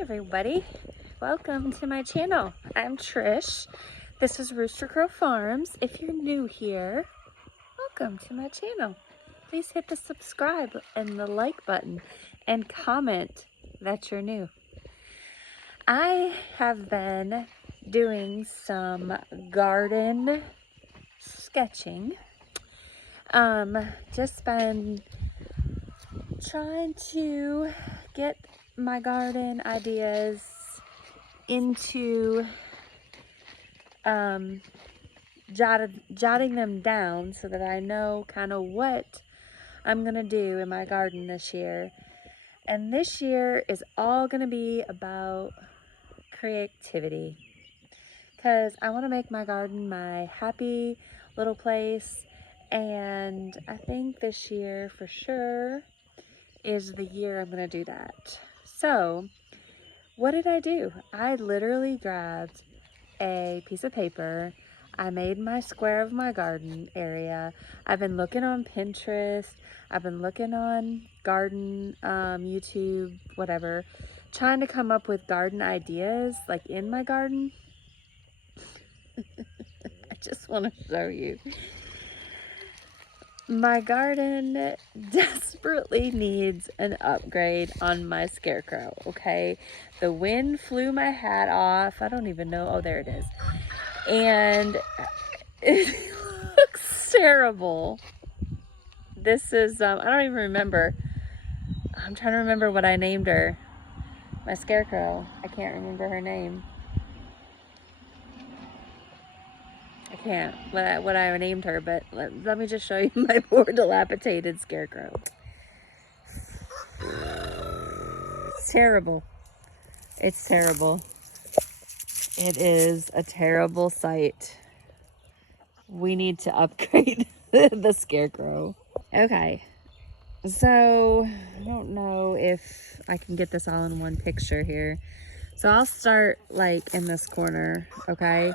everybody, welcome to my channel. I'm Trish. This is Rooster Crow Farms. If you're new here, welcome to my channel. Please hit the subscribe and the like button and comment that you're new. I have been doing some garden sketching. Just been trying to get my garden ideas into jotting them down so that I know kind of what I'm gonna do in my garden this year. And this year is all gonna be about creativity, because I want to make my garden my happy little place. And I think this year for sure is the year I'm gonna do that. So what did I do? I literally grabbed a piece of paper. I made my square of my garden area. I've been looking on Pinterest. I've been looking on garden, YouTube, whatever, trying to come up with garden ideas like in my garden. I just want to show you. My garden desperately needs an upgrade on my scarecrow, okay? The wind flew my hat off. I don't even know. Oh, there it is. And it looks terrible. This is, I don't even remember. I'm trying to remember what I named her. My scarecrow. I can't remember her name. I can't what I named her, but let me just show you my poor dilapidated scarecrow. It's terrible. It's terrible. It is a terrible sight. We need to upgrade the scarecrow. Okay, so I don't know if I can get this all in one picture here. So I'll start like in this corner, okay?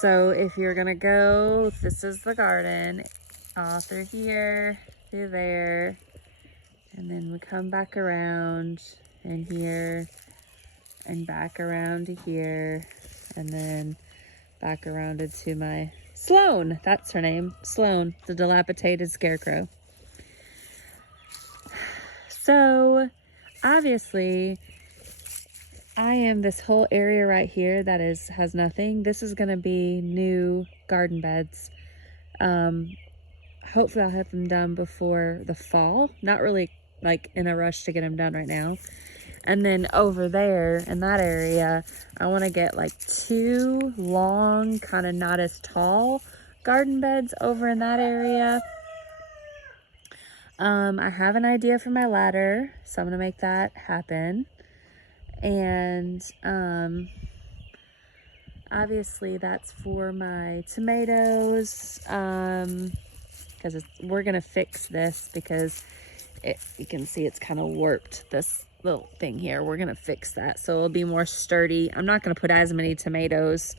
So if you're gonna go, this is the garden, all through here, through there, and then we come back around and here, and back around to here, and then back around into my Sloan. That's her name, Sloan, the dilapidated scarecrow. So obviously, I am this whole area right here that has nothing. This is gonna be new garden beds. Hopefully I'll have them done before the fall. Not really like in a rush to get them done right now. And then over there in that area, I want to get like 2 long, kind of not as tall garden beds over in that area. I have an idea for my ladder, so I'm gonna make that happen. And obviously that's for my tomatoes, because we're gonna fix this because you can see it's kind of warped, this little thing here. We're gonna fix that so it'll be more sturdy. I'm not gonna put as many tomatoes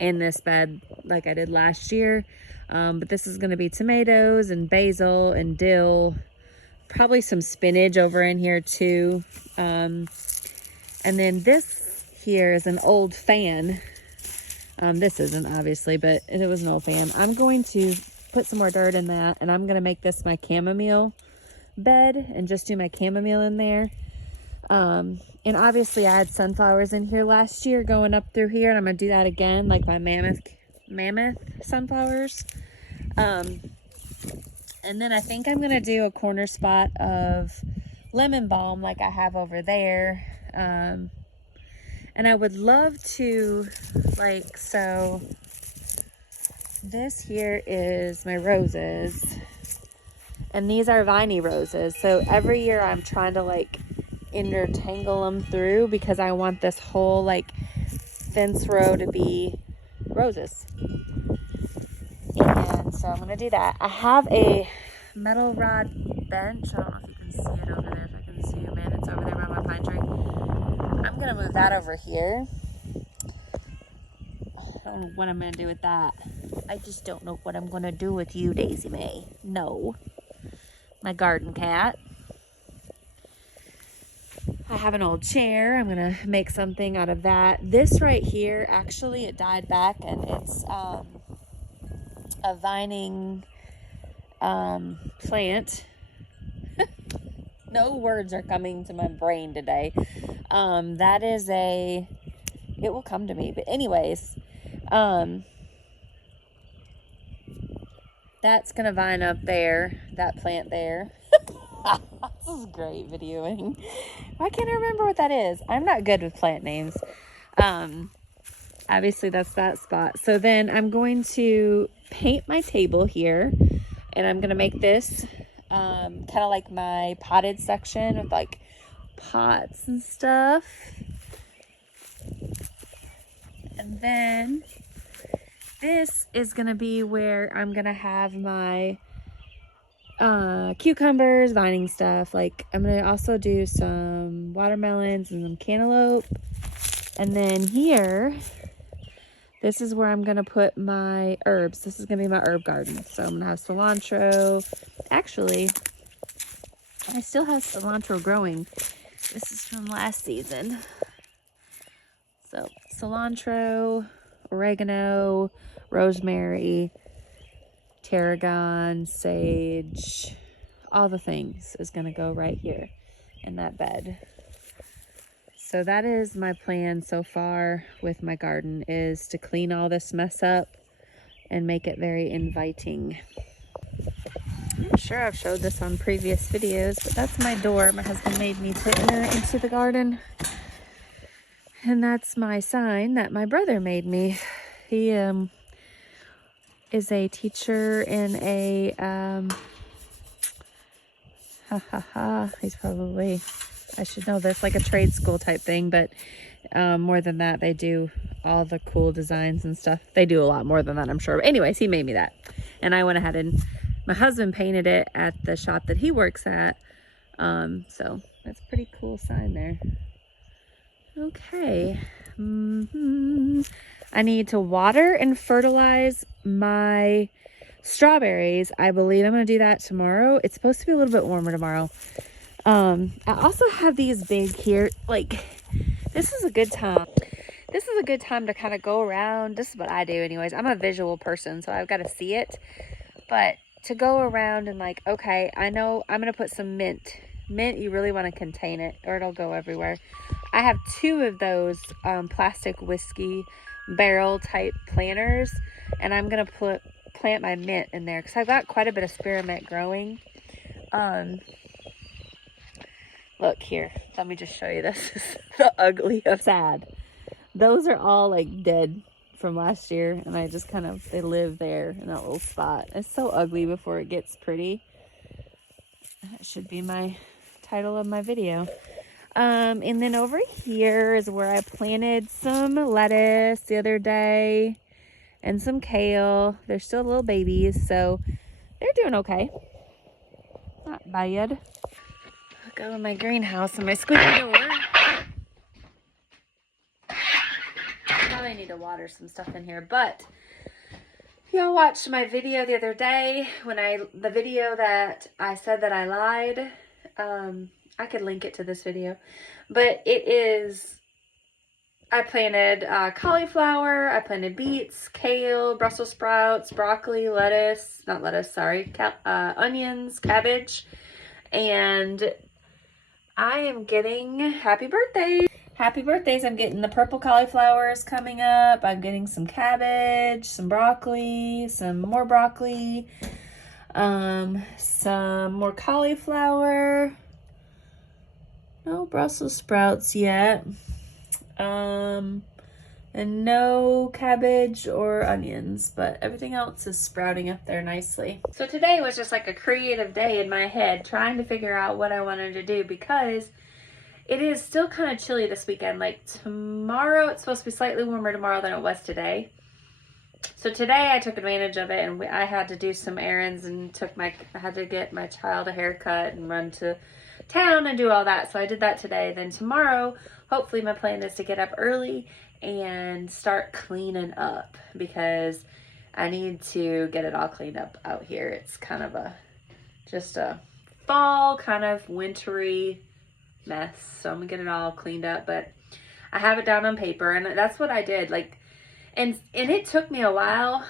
in this bed like I did last year, but this is gonna be tomatoes and basil and dill, probably some spinach over in here too. And then this here is an old fan. This isn't obviously, but it was an old fan. I'm going to put some more dirt in that, and I'm gonna make this my chamomile bed and just do my chamomile in there. And obviously I had sunflowers in here last year going up through here, and I'm gonna do that again, like my mammoth sunflowers. And then I think I'm gonna do a corner spot of lemon balm like I have over there. And I would love to, like, so this here is my roses, and these are viney roses. So every year I'm trying to like intertangle them through because I want this whole like fence row to be roses. And so I'm gonna do that. I have a metal rod bench. I don't know if you can see it over there. If I can zoom in, it's over there by my pine tree. I'm gonna move that over here. I don't know what I'm gonna do with that. I just don't know what I'm gonna do with you, Daisy May. No. My garden cat. I have an old chair. I'm gonna make something out of that. This right here, actually, it died back, and it's a vining plant. No words are coming to my brain today. That is it will come to me. But anyways, that's gonna vine up there, that plant there. This is great videoing. Why can't I remember what that is? I'm not good with plant names. Obviously that's that spot. So then I'm going to paint my table here, and I'm gonna make this kind of like my potted section with like pots and stuff. And then this is gonna be where I'm gonna have my cucumbers, vining stuff. Like I'm gonna also do some watermelons and some cantaloupe. And then here, this is where I'm gonna put my herbs. This is gonna be my herb garden. So I'm gonna have cilantro. Actually, I still have cilantro growing. This is from last season. So cilantro, oregano, rosemary, tarragon, sage, all the things is gonna go right here in that bed. So that is my plan so far with my garden, is to clean all this mess up and make it very inviting. I'm sure I've showed this on previous videos, but that's my door my husband made me to enter into the garden. And that's my sign that my brother made me. He is a teacher in a he's probably, I should know this, like a trade school type thing, but more than that, they do all the cool designs and stuff. They do a lot more than that, I'm sure. But anyways, he made me that, and I went ahead and my husband painted it at the shop that he works at. So that's a pretty cool sign there. Okay. I need to water and fertilize my strawberries. I believe I'm going to do that tomorrow. It's supposed to be a little bit warmer tomorrow. I also have these big here. Like, this is a good time. This is a good time to kind of go around. This is what I do anyways. I'm a visual person, so I've got to see it. But to go around and like, okay, I know I'm going to put some mint. Mint, you really want to contain it or it'll go everywhere. I have 2 of those plastic whiskey barrel type planters, and I'm going to plant my mint in there because I've got quite a bit of spearmint growing. Look here, let me just show you this. This is the ugliest. Sad. Those are all like dead from last year, and I just kind of, they live there in that little spot. It's so ugly before it gets pretty. That should be my title of my video. And then over here is where I planted some lettuce the other day and some kale. They're still little babies, so they're doing okay. Not bad. I'll go in my greenhouse and my squeaky door. Probably need to water some stuff in here, but y'all watched my video the other day when the video that I said that I lied. I could link it to this video, but it is, I planted cauliflower, I planted beets, kale, Brussels sprouts, broccoli, lettuce, not lettuce, sorry, onions, cabbage, and I am getting happy birthdays. Happy birthdays. I'm getting the purple cauliflowers coming up. I'm getting some cabbage, some broccoli, some more broccoli, some more cauliflower. No Brussels sprouts yet. And no cabbage or onions, but everything else is sprouting up there nicely. So today was just like a creative day in my head, trying to figure out what I wanted to do, because it is still kind of chilly this weekend. Like tomorrow, it's supposed to be slightly warmer tomorrow than it was today. So today I took advantage of it, and I had to do some errands and I had to get my child a haircut and run to town and do all that. So I did that today. Then tomorrow, hopefully my plan is to get up early and start cleaning up, because I need to get it all cleaned up out here. It's kind of just a fall, kind of wintry mess. So I'm gonna get it all cleaned up, but I have it down on paper, and that's what I did. Like, and it took me a while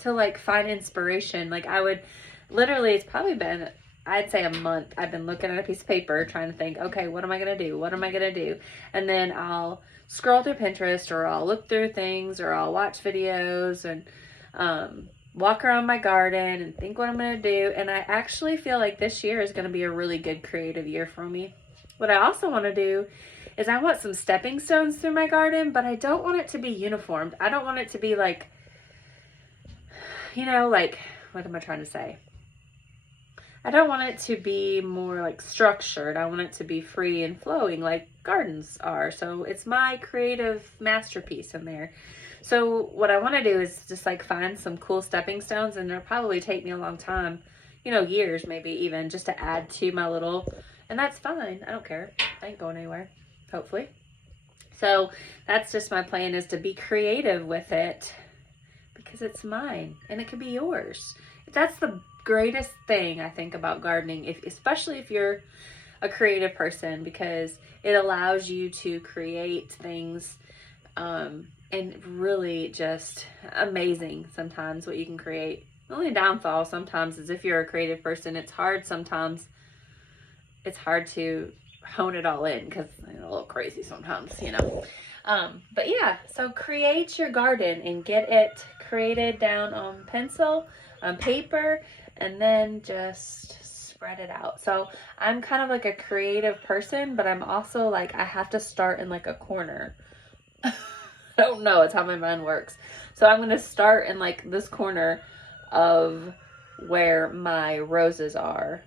to like find inspiration. Like I would literally, it's probably been, I'd say a month. I've been looking at a piece of paper trying to think, okay, what am I going to do? What am I going to do? And then I'll scroll through Pinterest, or I'll look through things, or I'll watch videos and walk around my garden and think what I'm going to do. And I actually feel like this year is going to be a really good creative year for me. What I also want to do is I want some stepping stones through my garden, but I don't want it to be uniformed. I don't want it to be like, you know, like, what am I trying to say? I don't want it to be more like structured. I want it to be free and flowing like gardens are. So it's my creative masterpiece in there. So what I want to do is just like find some cool stepping stones, and it'll probably take me a long time, you know, years maybe even, just to add to my little, and that's fine. I don't care. I ain't going anywhere, hopefully. So that's just my plan, is to be creative with it, because it's mine and it could be yours. That's the greatest thing I think about gardening, especially if you're a creative person, because it allows you to create things and really just amazing sometimes what you can create. The only downfall sometimes is if you're a creative person, it's hard sometimes. It's hard to hone it all in, because it's a little crazy sometimes, you know. But yeah, so create your garden and get it created down on pencil, on paper, and then just spread it out. So I'm kind of like a creative person, but I'm also like, I have to start in like a corner. I don't know, it's how my mind works. So I'm going to start in like this corner of where my roses are.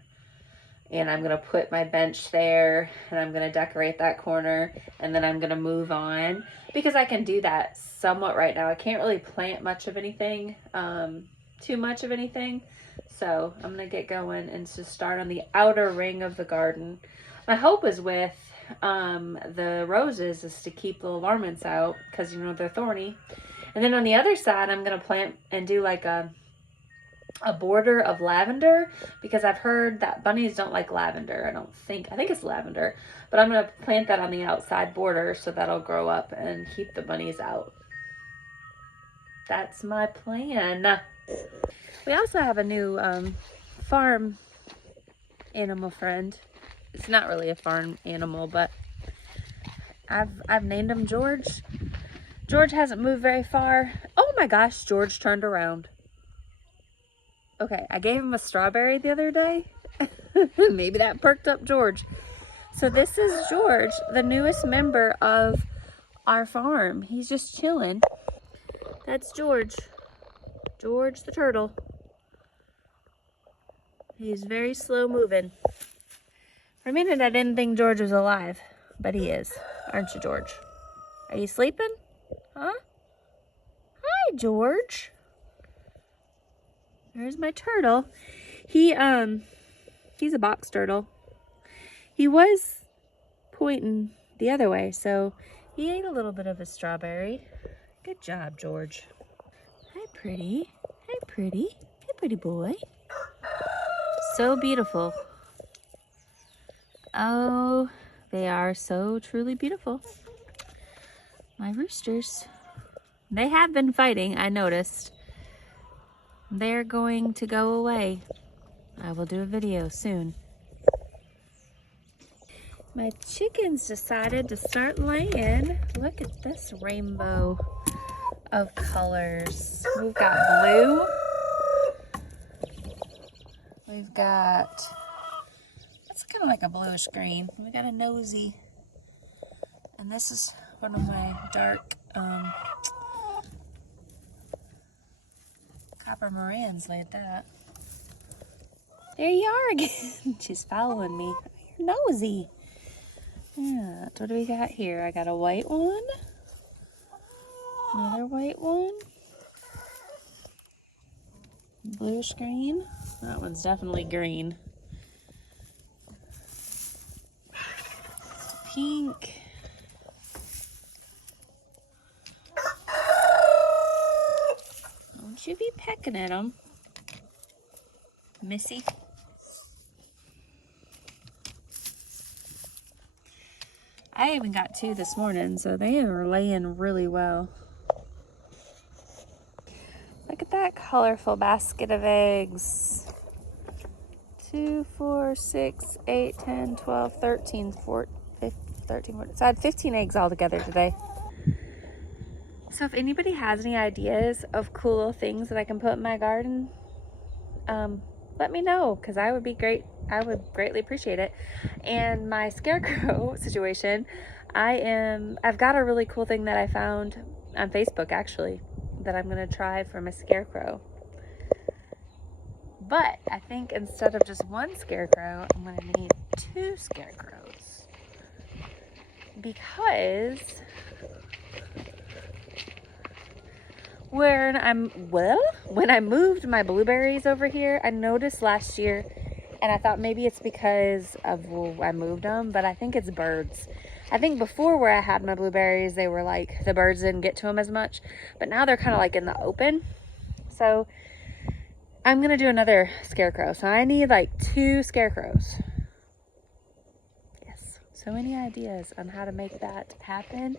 And I'm going to put my bench there, and I'm going to decorate that corner, and then I'm going to move on, because I can do that somewhat right now. I can't really plant much of anything, too much of anything. So I'm going to get going and just start on the outer ring of the garden. My hope is with the roses is to keep the varmints out, because, you know, they're thorny. And then on the other side, I'm going to plant and do like a border of lavender, because I've heard that bunnies don't like lavender. I think it's lavender, but I'm going to plant that on the outside border, so that'll grow up and keep the bunnies out. That's my plan. We also have a new farm animal friend. It's not really a farm animal, but I've named him George. George hasn't moved very far. Oh my gosh, George turned around. Okay, I gave him a strawberry the other day. Maybe that perked up George. So this is George, the newest member of our farm. He's just chilling. That's George. George the turtle. He's very slow moving. For a minute, I didn't think George was alive, but he is. Aren't you, George? Are you sleeping? Huh? Hi, George. There's my turtle. He's a box turtle. He was pointing the other way, so he ate a little bit of a strawberry. Good job, George. Hi, pretty. Hi, pretty. Hi, pretty boy. So beautiful. Oh, they are so truly beautiful. My roosters. They have been fighting, I noticed. They're going to go away. I will do a video soon. My chickens decided to start laying. Look at this rainbow of colors. We've got blue. We've got, it's kind of like a bluish green. We got a nosy. And this is one of my dark copper morans like that. There you are again. She's following me. You're nosy. Yeah, what do we got here? I got a white one. Another white one. Bluish green. That one's definitely green. Pink. Don't you be pecking at them, Missy. I even got 2 this morning, so they are laying really well. Look at that colorful basket of eggs. 2, 4, 6, 8, 10, 12, 13, 14, 13, 14. So I had 15 eggs altogether today. So if anybody has any ideas of cool things that I can put in my garden, let me know, because I would greatly appreciate it. And my scarecrow situation, I've got a really cool thing that I found on Facebook, actually, that I'm gonna try for my scarecrow. But I think instead of just 1 scarecrow, I'm gonna need 2 scarecrows, because when I moved my blueberries over here, I noticed last year, and I thought maybe it's because of I moved them, but I think it's birds. I think before, where I had my blueberries, they were like, the birds didn't get to them as much, but now they're kind of like in the open. So I'm gonna do another scarecrow. So I need like 2 scarecrows. Yes. So any ideas on how to make that happen?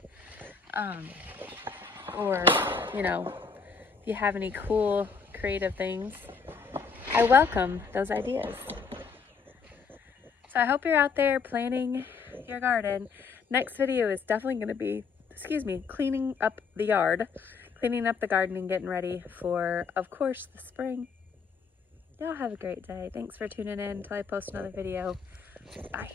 Or, you know, if you have any cool creative things, I welcome those ideas. So I hope you're out there planting your garden. Next video is definitely going to be, cleaning up the yard, cleaning up the garden, and getting ready for, of course, the spring. Y'all have a great day. Thanks for tuning in until I post another video. Bye.